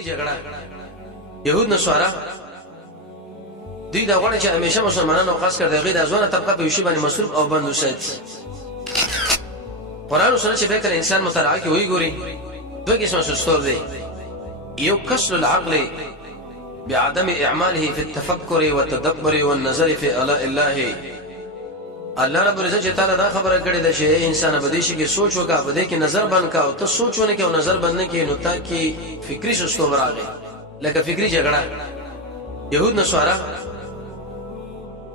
فکری جګړه يهود نصارا دوی دا غواړي چې همیشه مسلمانانو خاص کر دغه د ځوانه طبقه په وشي باندې مصروف او بند وساتي. قرآن سره چې به کله انسان مطالعه کوي وی ګوري دوه قسمه سستور دي. یو کسل العقل بعدم اعماله في التفكر والتدبر والنظر في آلاء الله. الله رب العزت تعالی دا خبره کړې ده چې انسان به دې شي کې سوچ وکړي، به دې کې نظر بند کا او ته سوچونه کې او نظر بند کې نو تا کې فکری سستور راغی لکه فکری جګړه. يهود نصارا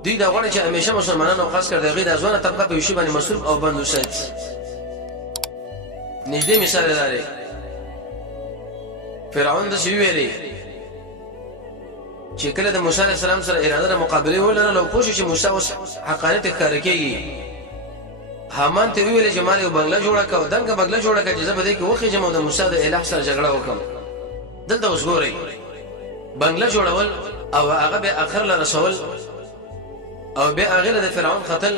دوی دا غواړي چې همیشه مسلمانانو خاص کر دغه د ځوانه طبقه په وشي باندې مصروف او بند وساتي. نږدې مثال لري فرعون د شی ویلي چې کله د موسی علیه السلام سره اراده مقابله ولرله او کوشش موسی اوس حقانیت ښکار کوي. حامان ته ویل چې مال یو بنگله جوړه کا او دغه بنگله جوړه کا چې زه به دې کې وخی چې مو د موسی د الہ سره جګړه وکم. دلته اوس ګورئ بنگله جوړول او هغه به اخر له رسول او به هغه د فرعون قتل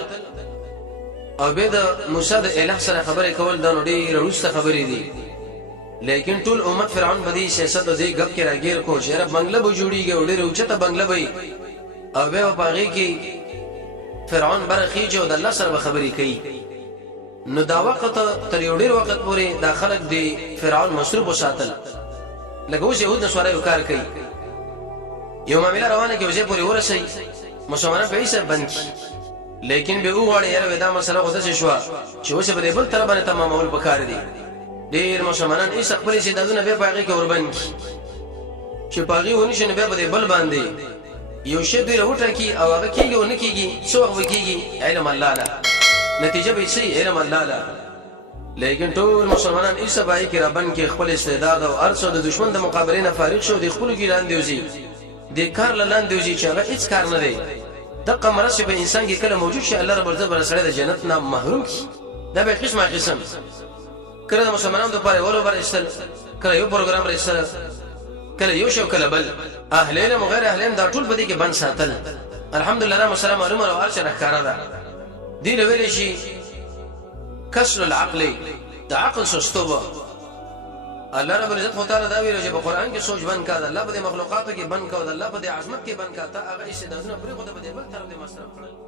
او به د موسی د الہ سره خبرې کول دا نو ډېر وروسته خبرې دي. لیکن ټول امت فرعون بدی سیاست د دې غب کې راګیر کو چې رب بنگله به جوړیږي او ډېر اوچته بنگله وي او به باغی کې فرعون برخی چې د الله سره خبرې کوي. نو دا وخت تر یو ډېر وخت پورې دا خلک دی فرعون مصروف وساتل لکه اوس يهود نصارا یو کار کوي. یو معاملې روانه کې وځي پورې ورسي مسلمانان په حساب بند کی لیکن به وګړي یره دا مسله غوته شو چې اوس به بل طرف باندې تمامول پکار دي. ډیر مسلمانان ایس خپل سیدادونه به باغی کې وربند کی چې باغی ونی شنه به بل باندې یو شی دوی راوټه کی او هغه کېږي او نه کېږي څو وخت کېږي علم الله لا نتیجه به شي علم الله لا. لیکن ټول مسلمانان ایس باغی کې ربند کې خپل استعداد او ارسو د دشمن د مقابله نه فارغ شو د خپل ګیران دیوزي د کار لاندې دیوزي چې هغه هیڅ کار نه دی. دغه مرسته په انسان کې کله موجود شي الله رب عزت بر سره د جنت نه محروم کی. دا به قسمه قسم کله د مسلمانانو لپاره ورو بر استل کله یو پروګرام رسل کله یو شو کله بل اهل علم او غیر اهل علم دا ټول بده کې بند ساتل. الحمدلله رحم السلام عليكم او ارشد ښکارا ده دی له ویل شي کسر العقل د عقل سستوبه. الله رب العزت تعالی دا ویل چې په قران کې سوچ بند کا، الله په مخلوقاتو کې بند کا او الله په عظمت کې بند کا، ته هغه استعدادونه پرې خو د بل طرف د مصرف کړل.